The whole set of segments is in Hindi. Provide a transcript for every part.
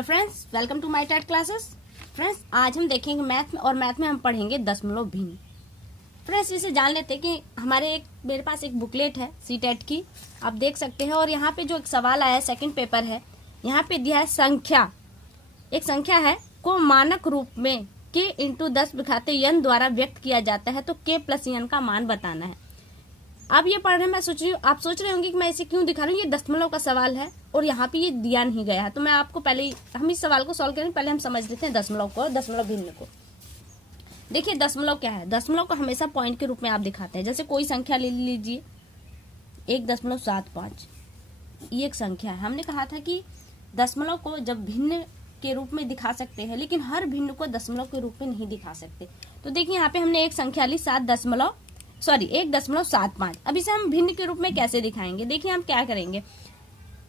Hello friends, welcome to my TET classes. Friends, आज हम देखेंगे मैथ में, और मैथ में हम पढ़ेंगे दशमलव भिन्न। फ्रेंड्स, इसे जान लेते हैं कि मेरे पास एक बुकलेट है सी टेट की, आप देख सकते हैं। और यहाँ पे जो एक सवाल आया है, सेकंड पेपर है, यहाँ पे दिया है संख्या, एक संख्या है को मानक रूप में k इंटू 10 घाते n द्वारा व्यक्त किया जाता है, तो k प्लस n का मान बताना है। अब ये पढ़ रहे हैं, मैं सोच रही हूँ, आप सोच रहे होंगे कि मैं इसे क्यों दिखा रही हूँ। ये दशमलव का सवाल है और यहाँ पे ये दिया नहीं गया है, तो मैं आपको हम इस सवाल को सॉल्व करें, पहले हम समझ लेते हैं दशमलव को, दशमलव भिन्न को। देखिए दशमलव क्या है। दशमलव को हमेशा पॉइंट के रूप में आप दिखाते हैं। जैसे कोई संख्या ले लीजिए 1.75, ये एक संख्या है। हमने कहा था कि दशमलव को जब भिन्न के रूप में दिखा सकते हैं, लेकिन हर भिन्न को दशमलव के रूप में नहीं दिखा सकते। तो देखिए यहाँ पे हमने एक संख्या ली 1.75। अब इसे हम भिन्न के रूप में कैसे दिखाएंगे। देखिए हम क्या करेंगे,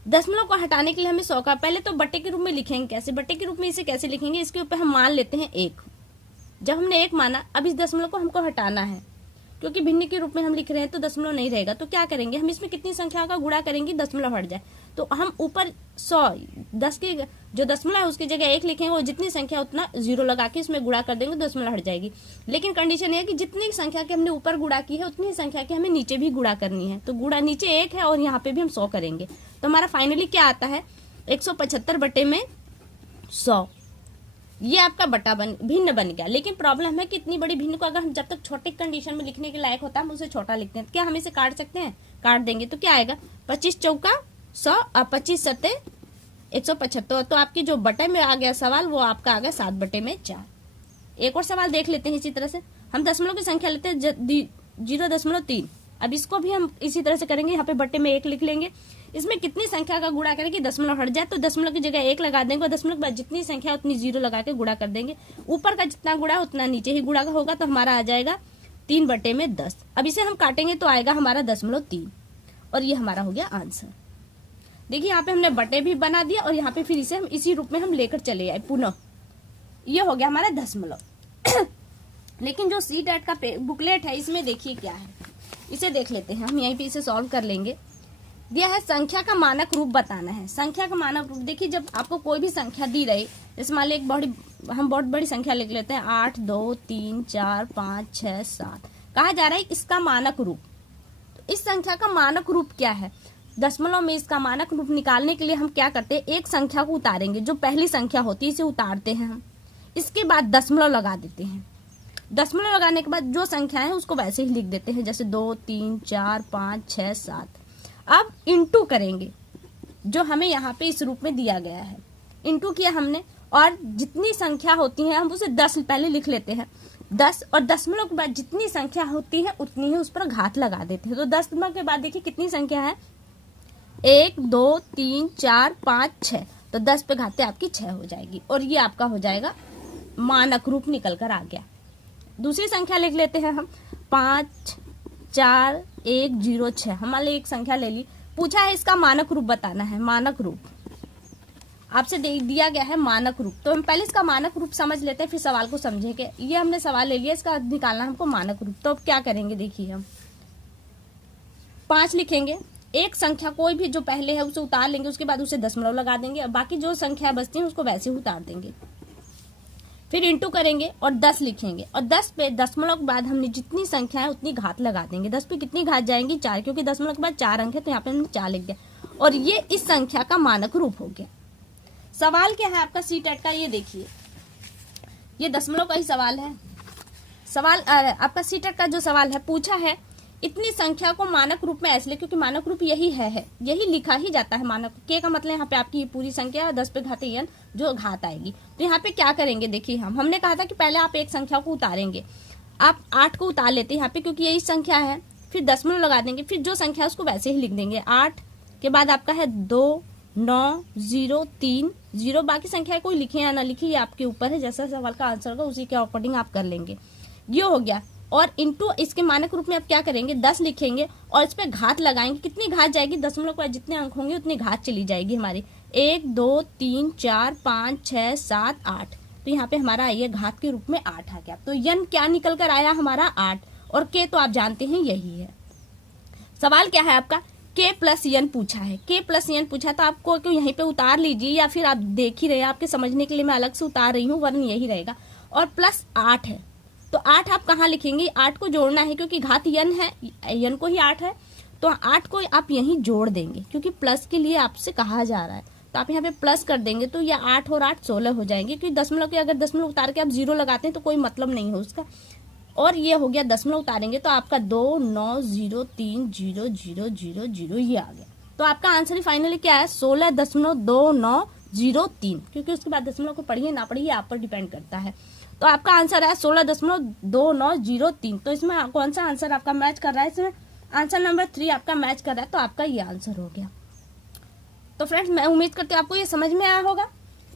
दशमलव को हटाने के लिए हमें 100 का पहले तो बट्टे के रूप में लिखेंगे। कैसे बट्टे के रूप में इसे कैसे लिखेंगे, इसके ऊपर हम मान लेते हैं 1। जब हमने 1 माना, अब इस दशमलव को हमको हटाना है, क्योंकि भिन्न के रूप में हम लिख रहे हैं तो दशमलव नहीं रहेगा। तो क्या करेंगे, हम इसमें कितनी संख्या का गुणा करेंगे, दशमलव हट जाए। तो हम ऊपर 10 के जो दशमलव है उसकी जगह 1 लिखेंगे, और जितनी संख्या उतना 0 लगा के इसमें गुणा कर देंगे, दशमलव हट जाएगी। लेकिन कंडीशन है कि जितनी संख्या के हमने ऊपर गुणा की है, उतनी संख्या के हमें नीचे भी गुणा करनी है। तो गुणा नीचे 1 है और यहाँ पे भी हम 100 करेंगे। तो हमारा फाइनली क्या आता है, 175 बटे में 100। ये आपका भिन्न बन गया। लेकिन प्रॉब्लम है कि इतनी बड़ी भिन्न को अगर हम जब तक छोटे कंडीशन में लिखने के लायक होता है, हम उसे छोटा लिखते हैं। क्या हम इसे काट सकते हैं, काट देंगे तो क्या आएगा, 25 चौका 100 और 25 सत्ते 175। तो आपकी जो बटे में आ गया सवाल, वो आपका आ गया 7 बटे में 4। एक और सवाल देख लेते हैं। इसी तरह से हम दशमलव की संख्या लेते हैं 0.3। अब इसको भी हम इसी तरह से करेंगे। यहाँ पे बटे में 1 लिख लेंगे। इसमें कितनी संख्या का गुणा करें कि दशमलव हट जाए, तो दशमलव की जगह 1 लगा देंगे, और दशमलव के बाद जितनी संख्या उतनी 0 लगा के गुणा कर देंगे। ऊपर का जितना गुणा उतना नीचे ही गुणा होगा, तो हमारा आ जाएगा 3 बटे में 10। अब इसे हम काटेंगे तो आएगा हमारा 0.3, और ये हमारा हो गया आंसर। देखिए यहाँ पे हमने बटे भी बना दिया, और यहाँ पे फिर इसे हम इसी रूप में हम लेकर चले आए पुनः। ये हो गया हमारा दशमलव। लेकिन जो सी टेट का बुकलेट है, इसमें देखिए क्या है, इसे देख लेते हैं। हम यहीं पे इसे सॉल्व कर लेंगे। दिया है संख्या का मानक रूप बताना है। संख्या का मानक रूप, देखिए जब आपको कोई भी संख्या दी रही, जैसे मान ली हम बहुत बड़ी संख्या लिख लेते हैं 8, 2, 3, 4, 5, 6, 7, कहा जा रहा है इसका मानक रूप। तो इस संख्या का मानक रूप क्या है, दशमलव में इसका मानक रूप निकालने के लिए हम क्या करते हैं, एक संख्या को उतारेंगे, जो पहली संख्या होती है इसे उतारते हैं हम, इसके बाद दशमलव लगा देते हैं। दशमलव लगाने के बाद जो संख्या है उसको वैसे ही लिख देते हैं, जैसे 2, 3, 4, 5, 6, 7। अब इंटू करेंगे, जो हमें यहाँ पे इस रूप में दिया गया है। इंटू किया हमने, और जितनी संख्या होती है हम उसे 10 पहले लिख लेते हैं, 10, और दशमलव के बाद जितनी संख्या होती है उतनी ही उस पर घात लगा देते हैं। तो दशमलव के बाद देखिए कितनी संख्या है, 1, 2, 3, 4, 5, 6। तो 10 पे घाते आपकी 6 हो जाएगी, और ये आपका हो जाएगा मानक रूप निकल कर आ गया। दूसरी संख्या लिख लेते हैं हम, 5, 4, 1, 0, 6। हमारे एक संख्या ले ली, पूछा है इसका मानक रूप बताना है। मानक रूप आपसे दिया गया है मानक रूप, तो हम पहले इसका मानक रूप समझ लेते हैं, फिर सवाल को समझेंगे। ये हमने सवाल ले लिया, इसका निकालना हमको मानक रूप। तो अब क्या करेंगे, देखिए हम 5 लिखेंगे, एक संख्या कोई भी जो पहले है उसे उतार लेंगे, उसके बाद उसे दशमलव लगा देंगे, और बाकी जो संख्या बचती है उसको वैसे ही उतार देंगे। फिर इंटू करेंगे और 10 लिखेंगे, और 10 पे दशमलव के बाद हमने जितनी संख्या है उतनी घात लगा देंगे। 10 पे कितनी घात जाएंगी, 4, क्योंकि दशमलव के बाद 4 अंक है, तो यहाँ पे हमने 4 लिख दिया, और ये इस संख्या का मानक रूप हो गया। सवाल क्या है आपका सी टेट का, ये देखिए, ये दशमलव का ही सवाल है। सवाल आपका सी टेट का जो सवाल है, पूछा है इतनी संख्या को मानक रूप में ऐसे, क्योंकि मानक रूप यही है, यही लिखा ही जाता है मानक। के का मतलब यहाँ पे आपकी ये पूरी संख्या है, 10 पे घाते n जो घात आएगी। तो यहाँ पे क्या करेंगे, देखिए हमने कहा था कि पहले आप एक संख्या को उतारेंगे। आप 8 को उतार लेते हैं यहाँ पे, क्योंकि यही संख्या है, फिर दशमलव लगा देंगे, फिर जो संख्या है उसको वैसे ही लिख देंगे। 8 के बाद आपका है 2, 9, 0, 3, 0। बाकी संख्या कोई लिखे या ना लिखे, ये आपके ऊपर है, जैसा सवाल का आंसर होगा उसी के अकॉर्डिंग आप कर लेंगे। ये हो गया, और इंटू इसके मानक रूप में आप क्या करेंगे, 10 लिखेंगे और इस पे घात लगाएंगे। कितनी घात जाएगी, दशमलव के बाद जितने अंक होंगे उतनी घात चली जाएगी हमारी। 1, 2, 3, 4, 5, 6, 7, 8। तो यहाँ पे हमारा ये घात के रूप में 8 आ गया। तो यन क्या निकल कर आया हमारा 8, और के तो आप जानते हैं यही है। सवाल क्या है आपका, k प्लस n पूछा है, k प्लस n पूछा तो आपको क्यों यहीं पे उतार लीजिए, या फिर आप देख ही रहे हैं, आपके समझने के लिए मैं अलग से उतार रही हूँ, वरन यही रहेगा। और प्लस 8 है, तो 8 आप कहाँ लिखेंगे, 8 को जोड़ना है क्योंकि घात n है, n को ही 8 है, तो 8 को आप यहीं जोड़ देंगे क्योंकि प्लस के लिए आपसे कहा जा रहा है। तो आप यहाँ पे प्लस कर देंगे तो ये 8 और 8 16 हो जाएंगे, क्योंकि दशमलव के अगर दशमलव उतार के आप 0 लगाते हैं तो कोई मतलब नहीं है उसका। और ये हो गया, दशमलव उतारेंगे तो आपका 290300000 ये आ गया। तो आपका आंसर ही फाइनली क्या है, 16.2903, क्योंकि उसके बाद दशमलव को पढ़िए ना पढ़िए आप पर डिपेंड करता है। तो आपका आंसर है 16.2903। तो इसमें कौन सा आंसर आपका मैच कर रहा है, इसमें आंसर नंबर 3 आपका मैच कर रहा है, तो आपका ये आंसर हो गया। तो फ्रेंड्स मैं उम्मीद करती हूँ आपको ये समझ में आया होगा,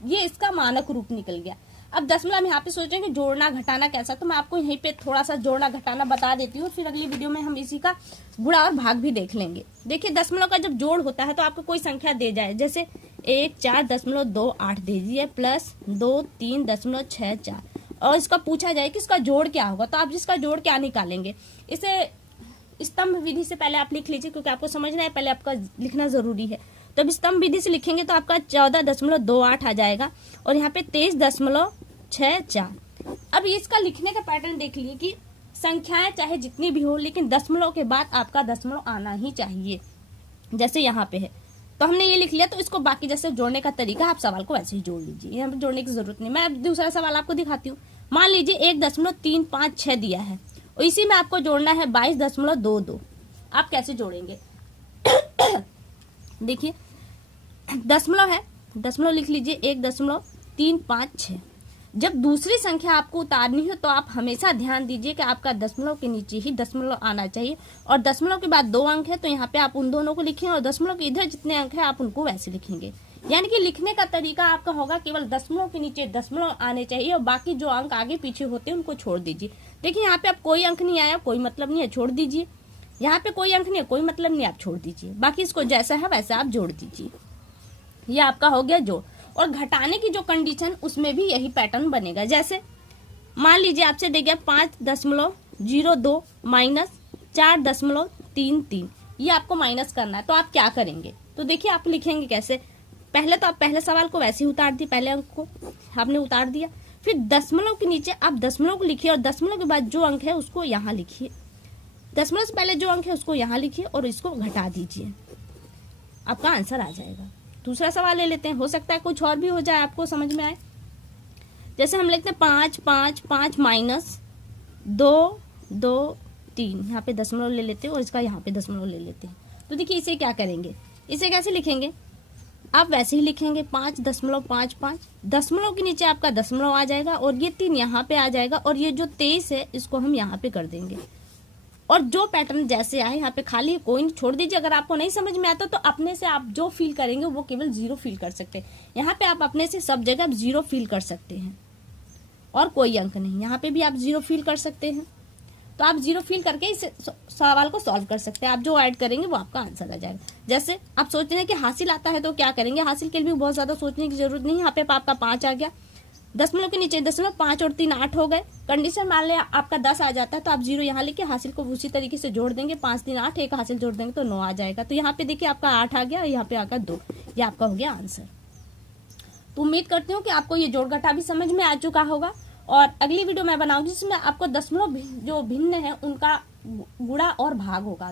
ये इसका मानक रूप निकल गया। अब दशमलव हम यहाँ पे सोचेंगे जोड़ना घटाना कैसा, तो मैं आपको यहीं पे थोड़ा सा जोड़ना घटाना बता देती हूँ, फिर अगली वीडियो में हम इसी का गुणा और भाग भी देख लेंगे। देखिए दशमलव का जब जोड़ होता है तो आपको कोई संख्या दे जाए, जैसे 14.28 दे दीजिए प्लस 23.64, और इसका पूछा जाए कि इसका जोड़ क्या होगा, तो आप जिसका जोड़ क्या निकालेंगे, इसे स्तंभ विधि से पहले आप लिख लीजिए, क्योंकि आपको समझना है, पहले आपका लिखना जरूरी है। तो अब स्तंभ विधि से लिखेंगे तो आपका 14.28 आ जाएगा, और यहाँ पे 23.64। अब इसका लिखने का पैटर्न देख लीजिए कि संख्याएं चाहे जितनी भी हो, लेकिन दशमलव के बाद आपका दशमलव आना ही चाहिए, जैसे यहाँ पे है। तो हमने ये लिख लिया, तो इसको बाकी जैसे जोड़ने का तरीका आप सवाल को वैसे ही जोड़ लीजिए, यहाँ पे जोड़ने की जरूरत नहीं। मैं अब दूसरा सवाल आपको दिखाती हूँ। मान लीजिए 1.356 दिया है और इसी में आपको जोड़ना है 22.22। आप कैसे जोड़ेंगे देखिए दशमलव है, दशमलव लिख लीजिए 1.356। जब दूसरी संख्या आपको उतारनी हो तो आप हमेशा ध्यान दीजिए कि आपका दशमलव के नीचे ही दशमलव आना चाहिए, और दशमलव के बाद 2 अंक है तो यहाँ पे आप उन दोनों को लिखें, और दशमलव के इधर जितने अंक है आप उनको वैसे लिखेंगे। यानी कि लिखने का तरीका आपका होगा केवल दशमलव के नीचे दशमलव आने चाहिए, और बाकी जो अंक आगे पीछे होते हैं उनको छोड़ दीजिए। देखिए यहाँ पे आप कोई अंक नहीं आया, कोई मतलब नहीं है, छोड़ दीजिए। यहाँ पे कोई अंक नहीं है, कोई मतलब नहीं, आप छोड़ दीजिए। बाकी इसको जैसा है वैसा आप जोड़ दीजिए। ये आपका हो गया जोड़। और घटाने की जो कंडीशन, उसमें भी यही पैटर्न बनेगा। जैसे मान लीजिए आपसे दे गया 5.02 माइनस 4.33, ये आपको माइनस करना है, तो आप क्या करेंगे, तो देखिए आप लिखेंगे कैसे। पहले तो आप पहले सवाल को वैसे ही उतार दिए, पहले अंक को आपने उतार दिया, फिर दशमलव के नीचे आप दशमलव को लिखिए, और दशमलव के बाद जो अंक है उसको यहाँ लिखिए, दशमलव से पहले जो अंक है उसको यहाँ लिखिए और इसको घटा दीजिए, आपका आंसर आ जाएगा। दूसरा सवाल ले लेते हैं, हो सकता है कुछ और भी हो जाए, आपको समझ में आए। जैसे हम लिखते हैं 5 माइनस 2 2 3, यहाँ पे दशमलव ले लेते हैं और इसका यहाँ पे दशमलव ले लेते हैं। तो देखिए इसे क्या करेंगे, इसे कैसे लिखेंगे, आप वैसे ही लिखेंगे 5.55, दशमलव के नीचे आपका दशमलव आ जाएगा और ये 3 यहाँ पे आ जाएगा, और ये जो 23 है इसको हम यहाँ पे कर देंगे। और जो पैटर्न जैसे आए यहाँ पे खाली कोई नहीं, छोड़ दीजिए। अगर आपको नहीं समझ में आता तो अपने से आप जो फील करेंगे वो केवल 0 फील कर सकते हैं। यहाँ पे आप अपने से सब जगह 0 फील कर सकते हैं, और कोई अंक नहीं, यहाँ पे भी आप 0 फील कर सकते हैं। तो आप 0 फील करके इस सवाल को सॉल्व कर सकते हैं। आप जो ऐड करेंगे वो आपका आंसर आ जाएगा। जैसे आप सोच रहे हैं कि हासिल आता है तो क्या करेंगे, हासिल के लिए भी बहुत ज्यादा सोचने की जरूरत नहीं। यहाँ पे आपका 5 आ गया, दशमलव के नीचे दशमलव, 5 और 3 8 हो गए। कंडीशन मान लें आपका 10 आ जाता है तो आप 0 यहाँ लेके हासिल को उसी तरीके से जोड़ देंगे, 5 3 8, एक हासिल जोड़ देंगे तो 9 आ जाएगा। तो यहाँ पे देखिए आपका 8 आ गया और यहाँ पे आकर 2, ये आपका हो गया आंसर। तो उम्मीद करती हूँ कि आपको ये जोड़ घटा भी समझ में आ चुका होगा, और अगली वीडियो मैं बनाऊंगी जिसमें आपको दशमलव जो भिन्न है उनका गुणा और भाग होगा।